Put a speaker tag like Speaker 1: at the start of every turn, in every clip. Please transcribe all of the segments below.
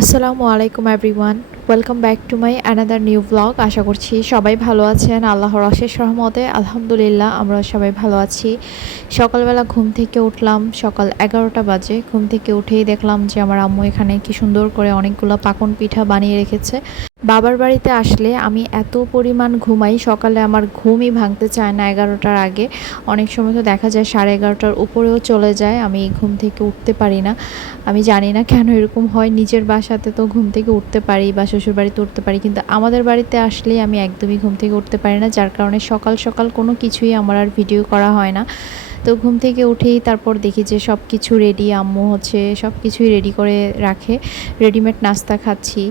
Speaker 1: আসসালামু আলাইকুম everyone welcome back to my another new blog আশা করছি সবাই ভালো আছেন। আল্লাহর অশেষ রহমতে, আলহামদুলিল্লাহ, আমরা সবাই ভালো আছি। সকালবেলা ঘুম থেকে উঠলাম, সকাল এগারোটা বাজে। ঘুম থেকে উঠেই দেখলাম যে আমার আম্মু এখানে কি সুন্দর করে অনেকগুলো পাকন পিঠা বানিয়ে রেখেছে। বাবার বাড়িতে আসলে আমি এত পরিমাণ ঘুমাই, সকালে আমার ঘুমই ভাঙতে চায় না এগারোটার আগে। অনেক সময় তো দেখা যায় সাড়ে এগারোটার উপরেও চলে যায়, আমি ঘুম থেকে উঠতে পারি না। আমি জানি না কেন এরকম হয়, নিজের বাসাতে তো ঘুম থেকে উঠতে পারি বা শ্বশুর বাড়িতে উঠতে পারি, কিন্তু আমাদের বাড়িতে আসলেই আমি একদমই ঘুম থেকে উঠতে পারি না, যার কারণে সকাল সকাল কোনো কিছুই আমার আর ভিডিও করা হয় না। তো ঘুম থেকে উঠেই তারপর দেখি যে সব কিছু রেডি আম্মু হচ্ছে সব কিছুই রেডি করে রাখে। রেডিমেড নাস্তা খাচ্ছি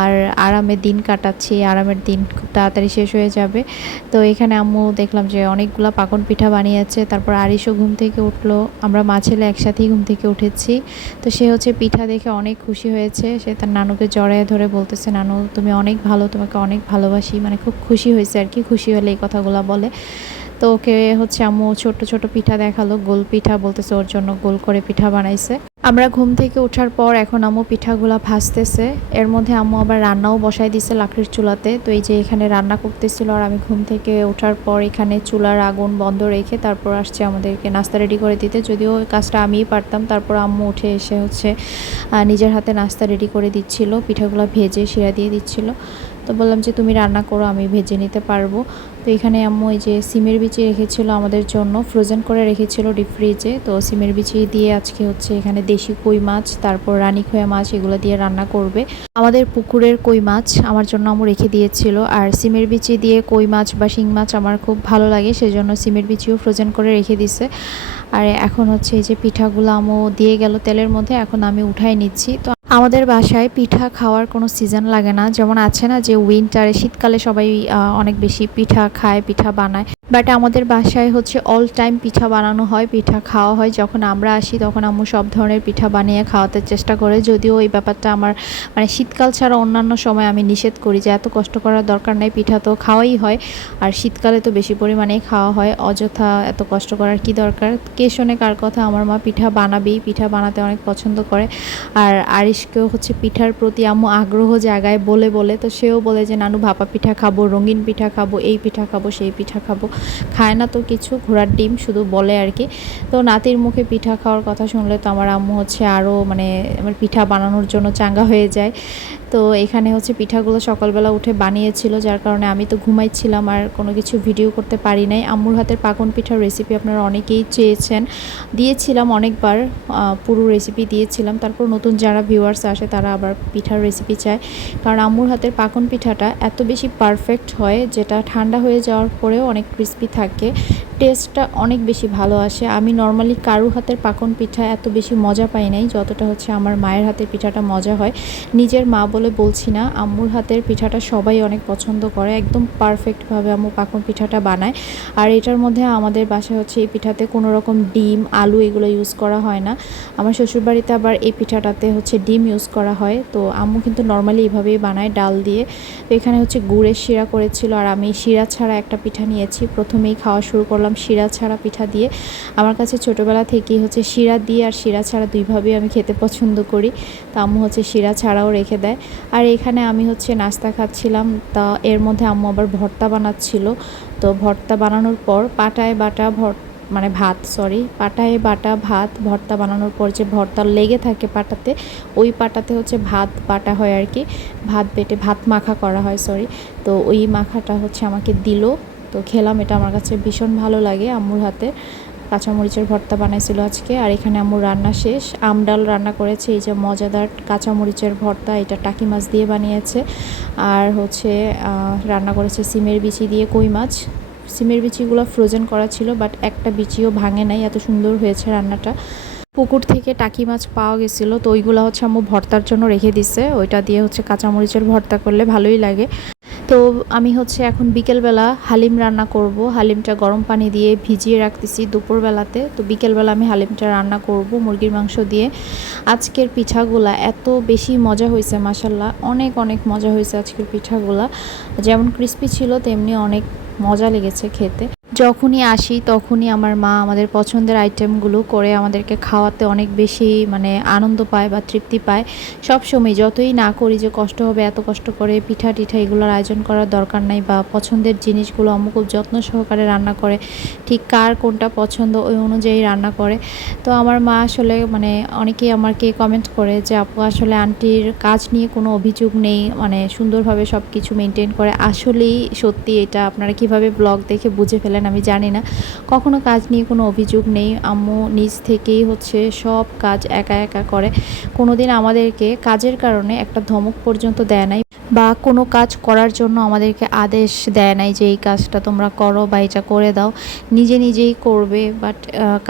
Speaker 1: আর আরামের দিন কাটাচ্ছি, আরামের দিন খুব তাড়াতাড়ি শেষ হয়ে যাবে। তো এখানে আম্মু দেখলাম যে অনেকগুলো পাকন পিঠা বানিয়েছে, তারপর আরিশও ঘুম থেকে উঠল, আমরা মা ছেলে একসাথেই ঘুম থেকে উঠেছি। তো সে হচ্ছে পিঠা দেখে অনেক খুশি হয়েছে, সে তার নানুকে জড়ায় ধরে বলতেছে, নানু, তুমি অনেক ভালো, তোমাকে অনেক ভালোবাসি। মানে খুব খুশি হয়েছে আর কি, খুশি হলে এই কথাগুলো বলে। তো ওকে হচ্ছে আম্মু ছোট ছোট পিঠা দেখাল, গোল পিঠা বলতেছে ওর জন্য গোল করে পিঠা বানাইছে। আমরা ঘুম থেকে ওঠার পর এখন আম্মু পিঠাগুলা ভাজতেছে, এর মধ্যে আম্মু আবার রান্নাও বসাই দিছে লাকড়ির চুলাতে। তো এই যে এখানে রান্না করতেছিল আর আমি ঘুম থেকে ওঠার পর এখানে চুলার আগুন বন্ধ রেখে তারপর আসছে আমাদেরকে নাস্তা রেডি করে দিতে। যদিও কাজটা আমিই পারতাম, তারপর আম্মু উঠে এসে হচ্ছে নিজের হাতে নাস্তা রেডি করে দিচ্ছিল, পিঠাগুলো ভেজে শিরা দিয়ে দিচ্ছিল। তো বললাম যে, তুমি রান্না করো, আমি ভেজে নিতে পারব। তো এখানে আম্মু এই যে সিমের বিচি রেখেছিল আমাদের জন্য ফ্রোজেন করে রেখেছিল ডিপ ফ্রিজে তো সিমের বিচি দিয়ে আজকে হচ্ছে এখানে দেশি কই মাছ, তারপর রানী খোয়া মাছ, এগুলো দিয়ে রান্না করবে। আমাদের পুকুরের কই মাছ আমার জন্য আম্মু রেখে দিয়েছিল। আর সিমের বিচি দিয়ে কই মাছ বা শিং মাছ আমার খুব ভালো লাগে, সেজন্য সিমের বিচিও ফ্রোজেন করে রেখে দিছে। আর এখন হচ্ছে এই যে পিঠাগুলো আম্মু দিয়ে গেল তেলের মধ্যে, এখন আমি উঠাই নিচ্ছি। তো আমাদের বাসায় পিঠা খাওয়ার কোনো সিজন লাগে না। যেমন আছে না যে উইন্টারে শীতকালে সবাই অনেক বেশি পিঠা খায়, পিঠা বানায়। বাট আমাদের বাসায় হচ্ছে অল টাইম পিঠা বানানো হয়, পিঠা খাওয়া হয়। যখন আমরা আসি, তখন আম্মু সব ধরনের পিঠা বানিয়ে খাওয়াতে চেষ্টা করে। যদিও এই ব্যাপারটা আমার মানে শীতকাল ছাড়া অন্যান্য সময় আমি নিষেধ করি যে এত কষ্ট করার দরকার নেই, পিঠা তো খাওয়াই হয়। আর শীতকালে তো বেশি পরিমাণেই খাওয়া হয়। অযথা এত কষ্ট করার কি দরকার? কে শোনে কার কথা? আমার মা পিঠা বানাবেই, পিঠা বানাতে অনেক পছন্দ করে। আর আরিশকেও হচ্ছে পিঠার প্রতি আম্মু আগ্রহ জায়গায় বলে বলে। তো সেও বলে যে, নানু, ভাপা পিঠা খাব, রঙিন পিঠা খাব, এই পিঠা খাব, সেই পিঠা খাব। খায় না তো কিছু, ঘোড়ার ডিম শুধু বলে আর কি। তো নাতির মুখে পিঠা খাওয়ার কথা শুনলে তো আমার আম্মু হচ্ছে আরও মানে আমার পিঠা বানানোর জন্য চাঙ্গা হয়ে যায়। তো এখানে হচ্ছে পিঠাগুলো সকালবেলা উঠে বানিয়েছিল, যার কারণে আমি তো ঘুমাইছিলাম আর কোনো কিছু ভিডিও করতে পারি নাই। আম্মুর হাতের পাকন পিঠার রেসিপি আপনারা অনেকেই চেয়েছেন। দিয়েছিলাম অনেকবার পুরো রেসিপি দিয়েছিলাম। তারপর নতুন যারা ভিউয়ার্স আসে তারা আবার পিঠার রেসিপি চায়। কারণ আম্মুর হাতের পাকন পিঠাটা এত বেশি পারফেক্ট হয় যেটা ঠান্ডা হয়ে যাওয়ার পরেও অনেক ক্রিস্পি থাকে। টেস্টটা অনেক বেশি ভালো আসে। আমি নর্মালি কারু হাতের পাকন পিঠা এত বেশি মজা পাই নাই, যতটা হচ্ছে আমার মায়ের হাতের পিঠাটা মজা হয়। নিজের মা বলে বলছি না, আম্মুর হাতের পিঠাটা সবাই অনেক পছন্দ করে, একদম পারফেক্টভাবে আম্মু পাকন পিঠাটা বানায়। আর এটার মধ্যে আমাদের বাসায় হচ্ছে এই পিঠাতে কোনো রকম ডিম, আলু এগুলো ইউজ করা হয় না। আমার শ্বশুরবাড়িতে আবার এই পিঠাটাতে হচ্ছে ডিম ইউজ করা হয়। তো আম্মু কিন্তু নর্মালি এইভাবেই বানায় ডাল দিয়ে। তো এখানে হচ্ছে গুড়ের শিরা করেছিল আর আমি শিরা ছাড়া একটা পিঠা নিয়েছি। প্রথমেই খাওয়া শুরু করলাম শিরা ছাড়া পিঠা দিয়ে। আমার কাছে ছোটোবেলা থেকেই হচ্ছে শিরা দিয়ে আর শিরা ছাড়া দুইভাবেই আমি খেতে পছন্দ করি। তো আম্মু হচ্ছে শিরা ছাড়াও রেখে দেয়। আর এখানে আমি হচ্ছে নাস্তা খাচ্ছিলাম, তা এর মধ্যে আম্মু আবার ভর্তা বানাচ্ছিল। তো ভর্তা বানানোর পর পাটায় বাটা ভর মানে ভাত সরি পাটায় বাটা ভাত ভর্তা বানানোর পর যে ভর্তা লেগে থাকে পাটাতে, ওই পাটাতে হচ্ছে ভাত বাটা হয় আর কি। ভাত বেটে ভাত মাখা করা হয় সরি তো ওই মাখাটা হচ্ছে আমাকে দিল। তো খেলাম, এটা আমার কাছে ভীষণ ভালো লাগে আম্মুর হাতে। কাঁচামরিচের ভর্তা বানাইছিল আজকে, আর এখানে আমার রান্না শেষ। আমডাল রান্না করেছে, এই যে মজাদার কাঁচামরিচের ভর্তা, এটা টাকি মাছ দিয়ে বানিয়েছে। আর হচ্ছে রান্না করেছে সিমের বিচি দিয়ে কই মাছ। সিমের বিচিগুলো ফ্রোজেন করা ছিল বাট একটা বিচিও ভাঙে নাই, এত সুন্দর হয়েছে রান্নাটা। পুকুর থেকে টাকি মাছ পাওয়া গেছিল, তো ওইগুলো হচ্ছে আম্মু ভর্তার জন্য রেখে দিছে। ওইটা দিয়ে হচ্ছে কাঁচামরিচের ভর্তা করলে ভালোই লাগে। তো আমি হচ্ছে এখন বিকেলবেলা হালিম রান্না করব। হালিমটা গরম পানি দিয়ে ভিজিয়ে রাখতেছি দুপুরবেলাতে। তো বিকেলবেলা আমি হালিমটা রান্না করব মুরগির মাংস দিয়ে। আজকের পিঠাগুলা এত বেশি মজা হয়েছে মাসাল্লাহ অনেক অনেক মজা হয়েছে আজকের পিঠাগুলা। যেমন ক্রিস্পি ছিল, তেমনি অনেক মজা লেগেছে খেতে। যখনই আসি, তখনই আমার মা আমাদের পছন্দের আইটেমগুলো করে আমাদেরকে খাওয়াতে অনেক বেশি মানে আনন্দ পায় বা তৃপ্তি পায়। সব সময় যতই না করি যে কষ্ট হবে, এত কষ্ট করে পিঠা টিঠা এগুলোর আয়োজন করার দরকার নাই বা পছন্দের জিনিসগুলো আম্মু খুব যত্ন সহকারে রান্না করে, ঠিক কার কোনটা পছন্দ ওই অনুযায়ী রান্না করে। তো আমার মা আসলে মানে অনেকেই আমাকে কমেন্ট করে যে, আপু, আসলে আন্টির কাজ নিয়ে কোনো অভিযোগ নেই মানে সুন্দরভাবে সব কিছু মেনটেন করে। আসলেই সত্যি এটা আপনারা কীভাবে ব্লগ দেখে বুঝে ফেলেন আমি জানি না। কখনো কাজ নিয়ে কোনো অভিযোগ নেই। আম্মু নিজ থেকেই হচ্ছে সব কাজ একা একা করে। কোনো দিন আমাদেরকে কাজের কারণে একটা ধমক পর্যন্ত দেয় নাই। বা কোনো কাজ করার জন্য আমাদেরকে আদেশ দেয় নাই যে এই কাজটা তোমরা করো বা এটা করে দাও। নিজে নিজেই করবে বাট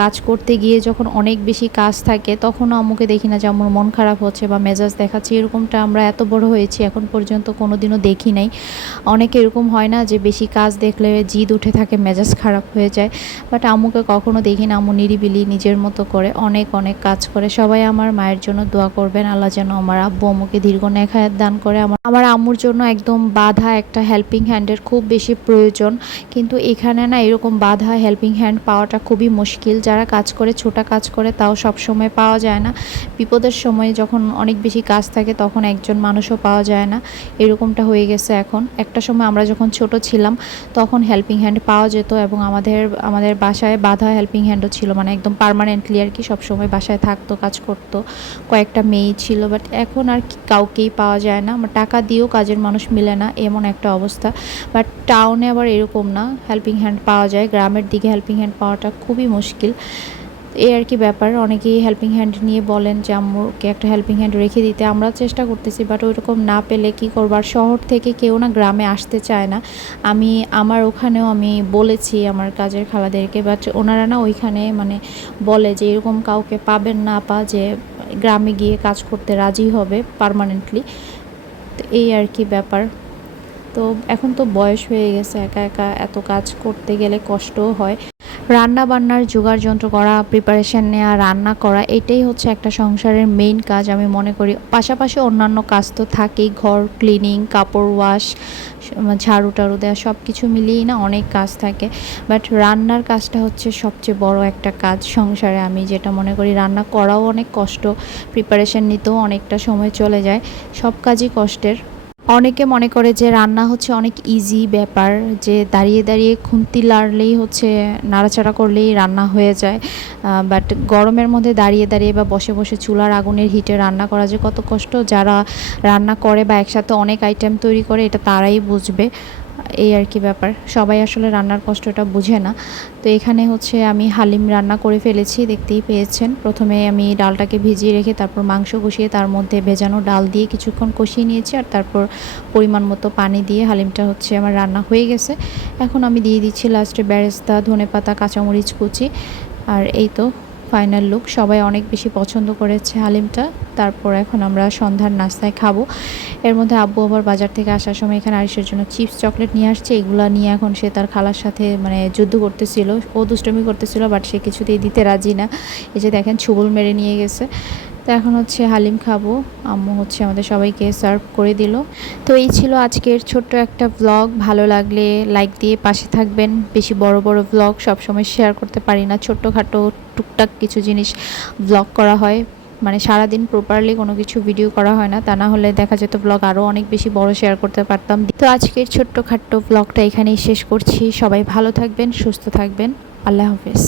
Speaker 1: কাজ করতে গিয়ে যখন অনেক বেশি কাজ থাকে, তখনও আম্মুকে দেখি না যে আমার মন খারাপ হচ্ছে বা মেজাজ দেখাচ্ছে। এরকমটা আমরা এত বড় হয়েছি, এখন পর্যন্ত কোনো দিনও দেখি নাই। অনেকে এরকম হয় না যে বেশি কাজ দেখলে জিদ উঠে থাকে, মেজাজ খারাপ হয়ে যায়। বাট আম্মুকে কখনো দেখি না, আম্মু নিরিবিলি নিজের মতো করে অনেক অনেক কাজ করে। সবাই আমার মায়ের জন্য দোয়া করবেন, আল্লাহ যেন আমার আব্বু আম্মুকে দীর্ঘ নেখায়াত দান করে, আমার আমার আম্মুর জন্য একদম বাধা একটা হেল্পিং হ্যান্ডের খুব বেশি প্রয়োজন। কিন্তু এখানে না এরকম বাধা হেল্পিং হ্যান্ড পাওয়াটা খুবই মুশকিল। যারা কাজ করে, ছোটা কাজ করে, তাও সব সময় পাওয়া যায় না। বিপদের সময় যখন অনেক বেশি কাজ থাকে, তখন একজন মানুষও পাওয়া যায় না। এরকমটা হয়ে গেছে এখন। একটা সময় আমরা যখন ছোট ছিলাম, তখন হেল্পিং হ্যান্ড পাওয়া যেত এবং আমাদের আমাদের বাসায় বাধা হেল্পিং হ্যান্ডও ছিল। মানে একদম পারমানেন্টলি আর কি সবসময় বাসায় থাকতো, কাজ করতো। কয়েকটা মেয়ে ছিল বাট এখন আর কাউকেই পাওয়া যায় না। টাকা দিয়েও কাজের মানুষ মিলে না, এমন একটা অবস্থা। বাট টাউনে আবার এরকম না হেল্পিং হ্যান্ড পাওয়া যায়। গ্রামের দিকে হেল্পিং হ্যান্ড পাওয়াটা খুবই মুশকিল। এই আর কি ব্যাপার, অনেকেই হেল্পিং হ্যান্ড নিয়ে বলেন যে আম্মুকে একটা হেল্পিং হ্যান্ড রেখে দিতে। আমরা চেষ্টা করতেছি বাট ওইরকম না পেলে কি করবার শহর থেকে কেউ না গ্রামে আসতে চায় না। আমি, আমার ওখানেও আমি বলেছি আমার কাজের খালাদেরকে বাট ওনারা না ওইখানে মানে বলে যে, এরকম কাউকে পাবেন না পা যে গ্রামে গিয়ে কাজ করতে রাজি হবে পারমানেন্টলি তো এই আর কি ব্যাপার। তো এখন তো বয়স হয়ে গেছে, একা একা এত কাজ করতে গেলে কষ্টও হয়। রান্না বান্নার জোগাড় যন্ত্র করা প্রিপারেশন নেওয়া রান্না করা, এটাই হচ্ছে একটা সংসারের মেইন কাজ। আমি মনে করি পাশাপাশি অন্যান্য কাজ তো থাকেই, ঘর ক্লিনিং কাপড় ওয়াশ ঝাড়ু টাড়ু দেওয়া সব কিছু মিলিয়েই না অনেক কাজ থাকে। বাট রান্নার কাজটা হচ্ছে সবচেয়ে বড় একটা কাজ সংসারে। আমি যেটা মনে করি রান্না করাও অনেক কষ্ট প্রিপারেশন নিতেও অনেকটা সময় চলে যায়। সব কাজই কষ্টের। অনেকে মনে করে যে রান্না হচ্ছে অনেক ইজি ব্যাপার, যে দাঁড়িয়ে দাঁড়িয়ে খুন্তি লাড়লেই হচ্ছে নাড়াচাড়া করলেই রান্না হয়ে যায়। বাট গরমের মধ্যে দাঁড়িয়ে দাঁড়িয়ে বা বসে বসে চুলার আগুনের হিটে রান্না করা যে কত কষ্ট, যারা রান্না করে বা একসাথে অনেক আইটেম তৈরি করে, এটা তারাই বুঝবে। এই আর কি ব্যাপার। সবাই আসলে রান্নার কষ্টটা বুঝে না। তো এখানে হচ্ছে আমি হালিম রান্না করে ফেলেছি, দেখতেই পেয়েছেন। প্রথমে আমি ডালটাকে ভিজিয়ে রেখে তারপর মাংস কষিয়ে তার মধ্যে ভেজানো ডাল দিয়ে কিছুক্ষণ কষিয়ে নিয়েছি আর তারপর পরিমাণ মতো পানি দিয়ে হালিমটা হচ্ছে আমার রান্না হয়ে গেছে। এখন আমি দিয়ে দিচ্ছি লাস্টে ব্যারেস্তা, ধনে পাতা, কাঁচামরিচ কুচি। আর এই তো ফাইনাল লুক সবাই অনেক বেশি পছন্দ করেছে হালিমটা। তারপর এখন আমরা সন্ধ্যার নাস্তায় খাব। এর মধ্যে আব্বু আবার বাজার থেকে আসার সময় এখানে আরিসের জন্য চিপস, চকলেট নিয়ে আসছে। এগুলো নিয়ে এখন সে তার খালার সাথে মানে যুদ্ধ করতেছিল। ও দুষ্টমি করতেছিল বাট সে কিছুতেই দিতে রাজি না। এই যে দেখেন, ছুবল মেরে নিয়ে গেছে। তো এখন হচ্ছে হালিম খাব। আম্মু হচ্ছে আমাদের সবাইকে সার্ভ করে দিল। তো এই ছিল আজকের ছোট্ট একটা ব্লগ ভালো লাগলে লাইক দিয়ে পাশে থাকবেন। বেশি বড় বড় ব্লগ সবসময় শেয়ার করতে পারি না। ছোট্টখাটো টুকটাক কিছু জিনিস ব্লগ করা হয়। মানে সারাদিন প্রপারলি কোনো কিছু ভিডিও করা হয় না, তা না হলে দেখা যেত ব্লগ আরও অনেক বেশি বড় শেয়ার করতে পারতাম। তো আজকের ছোট্ট খাট্ট ব্লগটা এখানেই শেষ করছি। সবাই ভালো থাকবেন, সুস্থ থাকবেন। আল্লাহ হাফেজ।